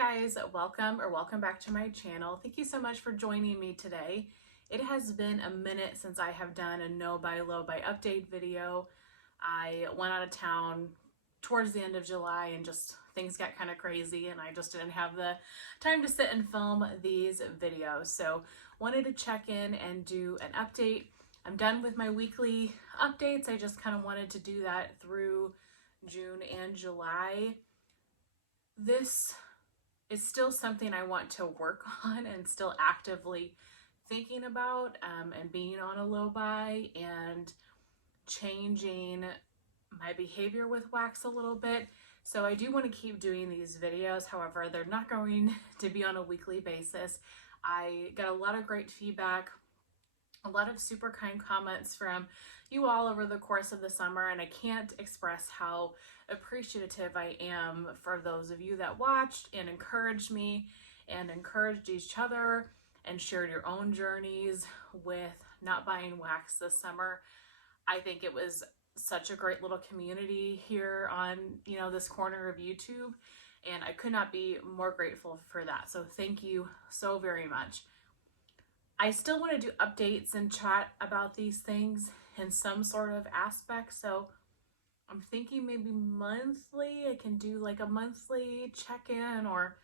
guys, welcome back to my channel. Thank you so much for joining me today. It has been a minute since I have done a no buy low buy update video. I went out of town towards the end of July and just things got kind of crazy and I just didn't have the time to sit and film these videos. So wanted to check in and do an update. I'm done with my weekly updates. I just kind of wanted to do that through June and July. This is still something I want to work on and still actively thinking about, and being on a low buy and changing my behavior with wax a little bit. So I do want to keep doing these videos. However, they're not going to be on a weekly basis. I got a lot of great feedback, a lot of super kind comments from you all over the course of the summer, and I can't express how appreciative I am for those of you that watched and encouraged me and encouraged each other and shared your own journeys with not buying wax this summer. I think it was such a great little community here on, this corner of YouTube, and I could not be more grateful for that. So thank you so very much. I still want to do updates and chat about these things in some sort of aspect. So I'm thinking maybe monthly, I can do like a monthly check-in, or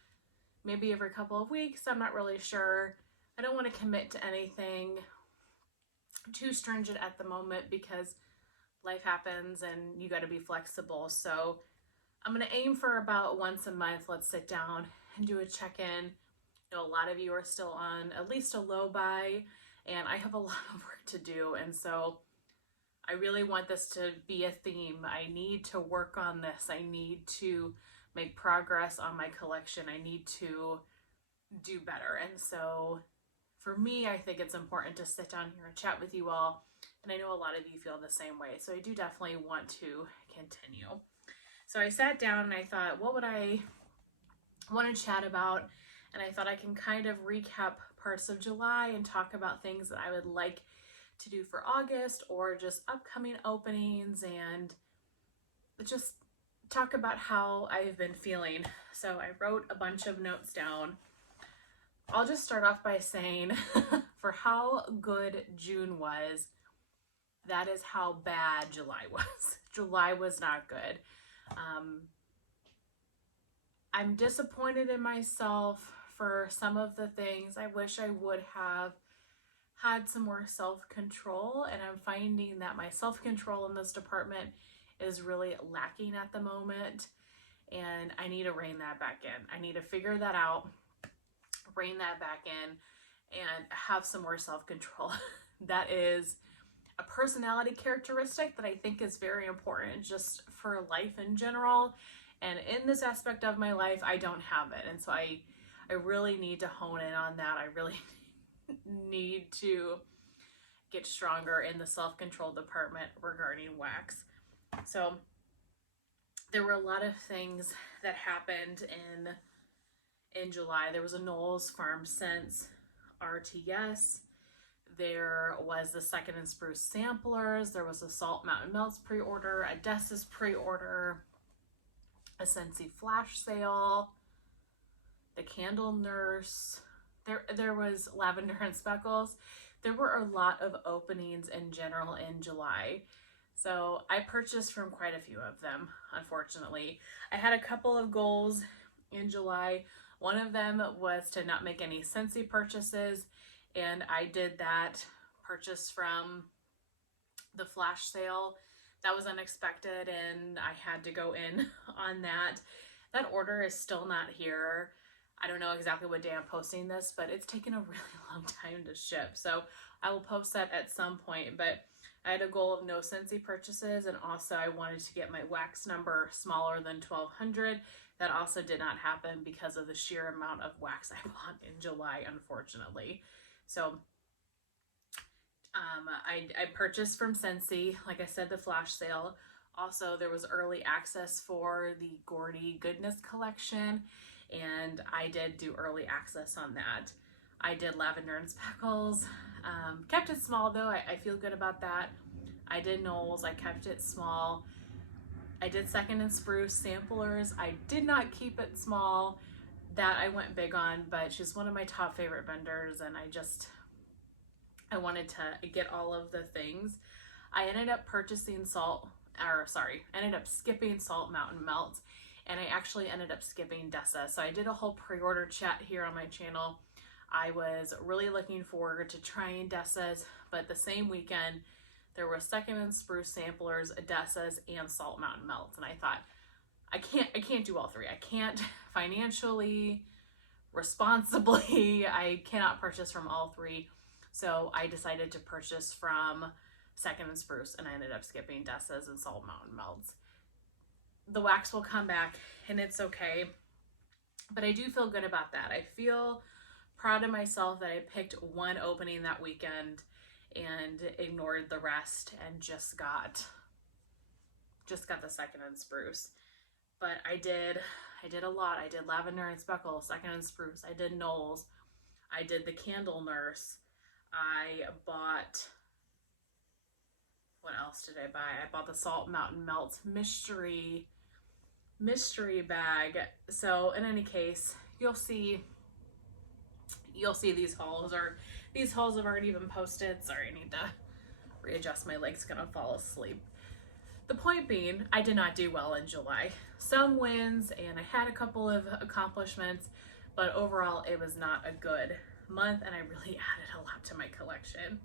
maybe every couple of weeks. I'm not really sure. I don't want to commit to anything too stringent at the moment because life happens and you got to be flexible. So I'm going to aim for about once a month. Let's sit down and do a check-in. A lot of you are still on at least a low buy, and I have a lot of work to do, and so I really want this to be a theme. I need to work on this. I need to make progress on my collection. I need to do better. And so for me, I think it's important to sit down here and chat with you all, and I know a lot of you feel the same way, so I do definitely want to continue. So I sat down and I thought, what would I want to chat about? And I thought I can kind of recap parts of July and talk about things that I would like to do for August or just upcoming openings, and just talk about how I've been feeling. So I wrote a bunch of notes down. I'll just start off by saying for how good June was, that is how bad July was. July was not good. I'm disappointed in myself for some of the things. I wish I would have had some more self-control, and I'm finding that my self-control in this department is really lacking at the moment, and I need to rein that back in. I need to figure that out, rein that back in, and have some more self-control. That is a personality characteristic that I think is very important just for life in general, and in this aspect of my life, I don't have it, and so I really need to hone in on that. I really need to get stronger in the self-control department regarding wax. So there were a lot of things that happened in July. There was a Knowles Farm Sense RTS. There was the Second and Spruce samplers. There was a Salt Mountain Melts pre-order, a Dessis pre-order, a Scentsy flash sale, the Candle Nurse. There was Lavender and Speckles. There were a lot of openings in general in July. So I purchased from quite a few of them, unfortunately. I had a couple of goals in July. One of them was to not make any Scentsy purchases, and I did that. Purchase from the flash sale. That was unexpected, and I had to go in on that. That order is still not here. I don't know exactly what day I'm posting this, but it's taken a really long time to ship. So I will post that at some point, but I had a goal of no Scentsy purchases, and also I wanted to get my wax number smaller than 1200. That also did not happen because of the sheer amount of wax I bought in July, unfortunately. So I purchased from Scentsy, like I said, the flash sale. Also, there was early access for the Gordy Goodness collection, and I did do early access on that. I did Lavender and Speckles. Kept it small though. I feel good about that. I did Knowles. I kept it small. I did Second and Spruce samplers. I did not keep it small that I went big on, but she's one of my top favorite vendors, and I wanted to get all of the things. I ended up skipping Salt Mountain Melt, and I actually ended up skipping Dessa. So I did a whole pre-order chat here on my channel. I was really looking forward to trying Dessa's, but the same weekend there were Second and Spruce samplers, Dessa's, and Salt Mountain Melt, and I thought, I can't do all three. I can't financially, responsibly, I cannot purchase from all three. So I decided to purchase from Second and Spruce, and I ended up skipping Dessa's and Salt Mountain Melts. The wax will come back, and it's okay, but I do feel good about that. I feel proud of myself that I picked one opening that weekend and ignored the rest and just got the Second and Spruce. But I did a lot. I did Lavender and Speckle, Second and Spruce. I did Knowles. I did the Candle Nurse. I bought, what else did I buy? I bought the Salt Mountain Melt mystery bag. So in any case, you'll see these hauls, or these hauls have already been posted. Sorry, I need to readjust, my leg's gonna fall asleep. The point being, I did not do well in July. Some wins, and I had a couple of accomplishments, but overall it was not a good month, and I really added a lot to my collection.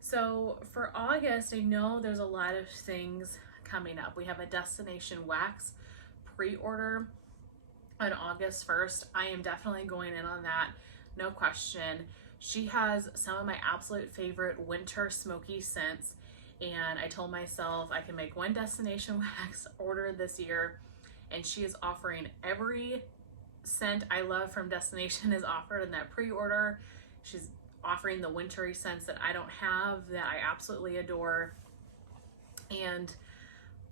So for August, I know there's a lot of things coming up. We have a Destination Wax pre-order on August 1st. I am definitely going in on that, no question. She has some of my absolute favorite winter smoky scents, and I told myself I can make one Destination Wax order this year, and she is offering every scent I love from Destination is offered in that pre-order. She's offering the wintry scents that I don't have, that I absolutely adore. And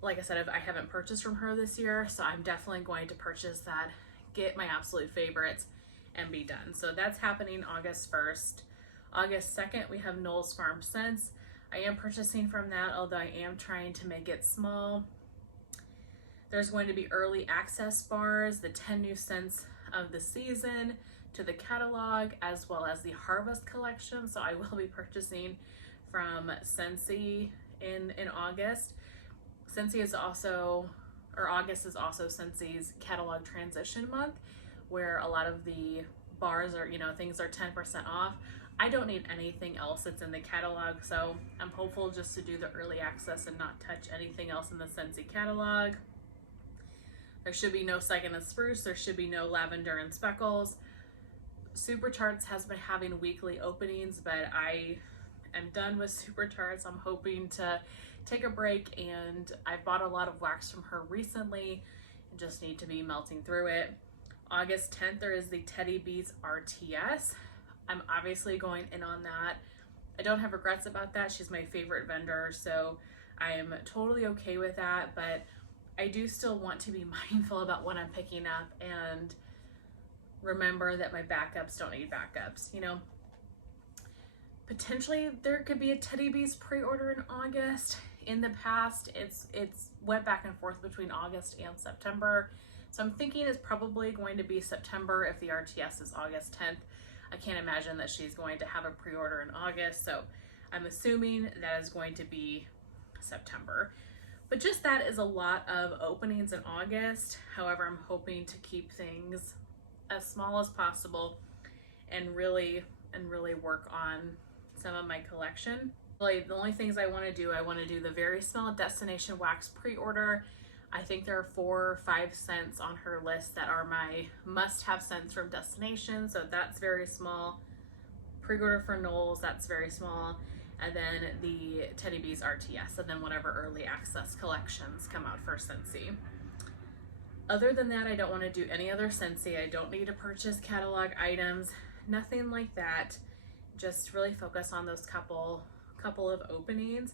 like I said, I haven't purchased from her this year, so I'm definitely going to purchase that, get my absolute favorites, and be done. So that's happening August 1st. August 2nd, we have Knowles Farm Scents. I am purchasing from that, although I am trying to make it small. There's going to be early access bars, the 10 new scents of the season to the catalog, as well as the Harvest collection. So I will be purchasing from Scentsy in August. Scentsy is also, or August is also Scentsy's catalog transition month, where a lot of the bars are, things are 10% off. I don't need anything else that's in the catalog, so I'm hopeful just to do the early access and not touch anything else in the Scentsy catalog. There should be no Second and Spruce. There should be no Lavender and Speckles. Super Tarts has been having weekly openings, but I am done with Super Tarts. I'm hoping to take a break, and I've bought a lot of wax from her recently and just need to be melting through it. August 10th, there is the Teddy Bees RTS. I'm obviously going in on that. I don't have regrets about that. She's my favorite vendor, so I am totally okay with that, but I do still want to be mindful about what I'm picking up and remember that my backups don't need backups, Potentially there could be a Teddy Bees pre-order in August. In the past, it's went back and forth between August and September. So I'm thinking it's probably going to be September if the RTS is August 10th. I can't imagine that she's going to have a pre-order in August, so I'm assuming that is going to be September. But just that is a lot of openings in August. However, I'm hoping to keep things as small as possible and really work on some of my collection. Really, the only things I want to do the very small Destination Wax pre-order. I think there are 4 or 5 scents on her list that are my must-have scents from Destination, so that's very small. Pre-order for Knowles, that's very small. And then the Teddy Bees RTS, and then whatever early access collections come out for Scentsy. Other than that, I don't want to do any other Scentsy. I don't need to purchase catalog items, nothing like that. Just really focus on those couple of openings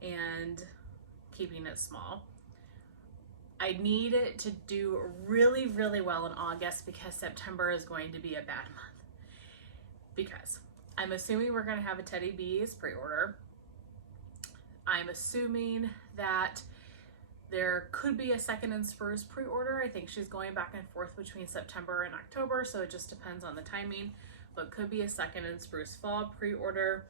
and keeping it small. I need it to do really, really well in August because September is going to be a bad month. Because I'm assuming we're going to have a Teddy Bees pre-order. I'm assuming that There could be a Second and Spruce pre-order. I think she's going back and forth between September and October, so it just depends on the timing, but could be a Second and Spruce fall pre-order.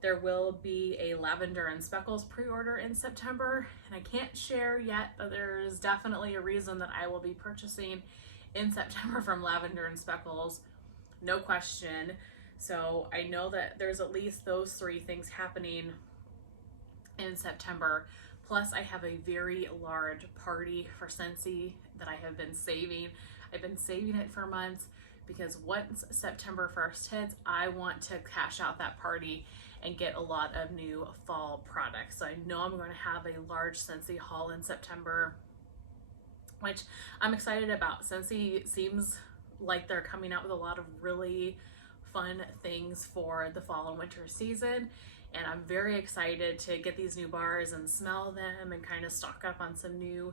There will be a Lavender and Speckles pre-order in September, and I can't share yet, but there's definitely a reason that I will be purchasing in September from Lavender and Speckles, no question. So I know that there's at least those three things happening in September. Plus, I have a very large party for Scentsy that I have been saving. I've been saving it for months because once September 1st hits, I want to cash out that party and get a lot of new fall products. So I know I'm going to have a large Scentsy haul in September, which I'm excited about. Scentsy seems like they're coming out with a lot of really fun things for the fall and winter season. And I'm very excited to get these new bars and smell them and kind of stock up on some new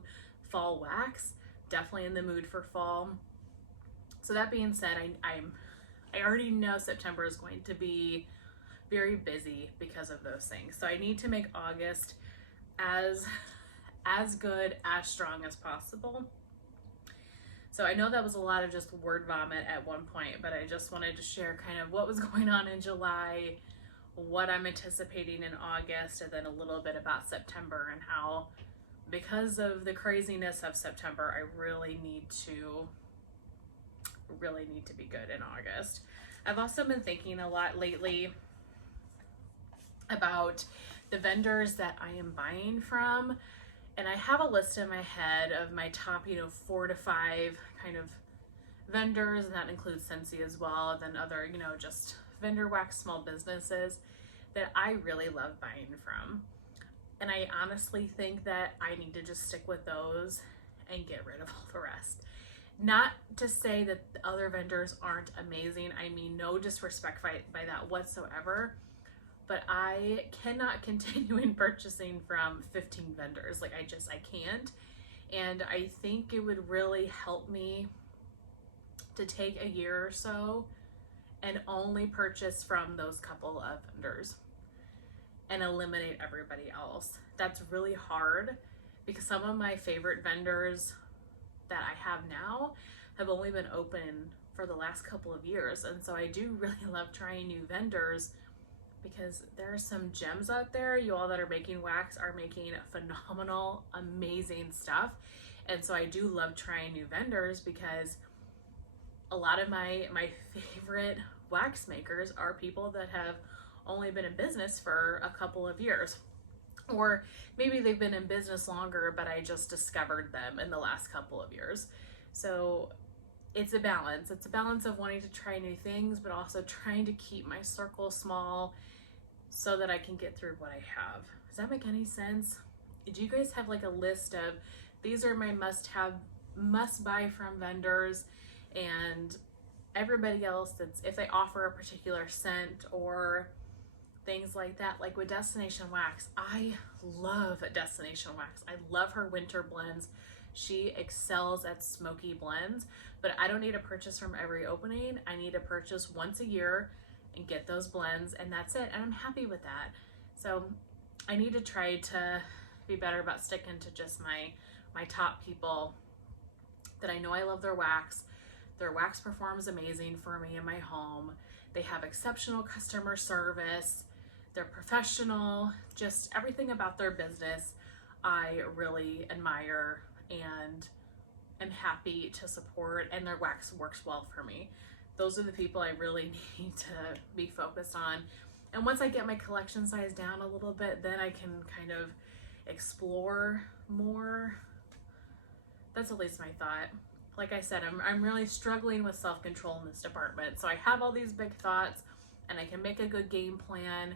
fall wax. Definitely in the mood for fall. So that being said, I already know September is going to be very busy because of those things. So I need to make August as good, as strong as possible. So I know that was a lot of just word vomit at one point, but I just wanted to share kind of what was going on in July, what I'm anticipating in August, and then a little bit about September and how, because of the craziness of September, I really need to be good in August. I've also been thinking a lot lately about the vendors that I am buying from, and I have a list in my head of my top, 4 to 5 kind of vendors, and that includes Scentsy as well, and then other, just vendor wax small businesses that I really love buying from. And I honestly think that I need to just stick with those and get rid of all the rest. Not to say that the other vendors aren't amazing. I mean, no disrespect by that whatsoever, but I cannot continue in purchasing from 15 vendors. Like, I can't. And I think it would really help me to take a year or so and only purchase from those couple of vendors and eliminate everybody else. That's really hard because some of my favorite vendors that I have now have only been open for the last couple of years. And so I do really love trying new vendors because there are some gems out there. You all that are making wax are making phenomenal, amazing stuff. And so I do love trying new vendors because a lot of my favorite wax makers are people that have only been in business for a couple of years. Or maybe they've been in business longer, but I just discovered them in the last couple of years. So it's a balance. It's a balance of wanting to try new things, but also trying to keep my circle small so that I can get through what I have. Does that make any sense? Do you guys have like a list of, these are my must buy from vendors, and everybody else that's, if they offer a particular scent or things like that, like with Destination Wax. I love Destination Wax. I love her winter blends. She excels at smoky blends, but I don't need to purchase from every opening. I need to purchase once a year and get those blends, and that's it. And I'm happy with that. So I need to try to be better about sticking to just my top people that I know I love their wax. Their wax performs amazing for me in my home. They have exceptional customer service. They're professional. Just everything about their business I really admire and am happy to support, and their wax works well for me. Those are the people I really need to be focused on. And once I get my collection size down a little bit, then I can kind of explore more. That's at least my thought. Like I said, I'm really struggling with self-control in this department. So I have all these big thoughts and I can make a good game plan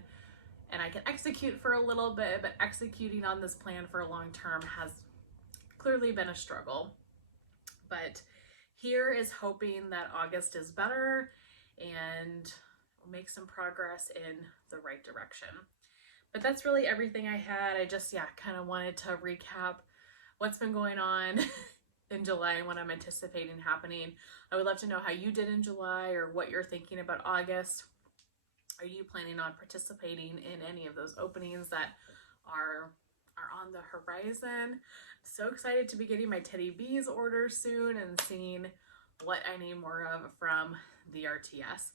and I can execute for a little bit, but executing on this plan for a long term has clearly been a struggle. But here is hoping that August is better and we'll make some progress in the right direction. But that's really everything I had. I just, kind of wanted to recap what's been going on in July and what I'm anticipating happening. I would love to know how you did in July or what you're thinking about August. Are you planning on participating in any of those openings that are are on the horizon. So excited to be getting my Teddy Bees order soon and seeing what I need more of from the RTS.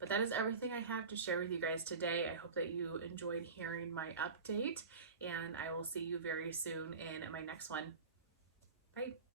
But that is everything I have to share with you guys today. I hope that you enjoyed hearing my update, and I will see you very soon in my next one. Bye.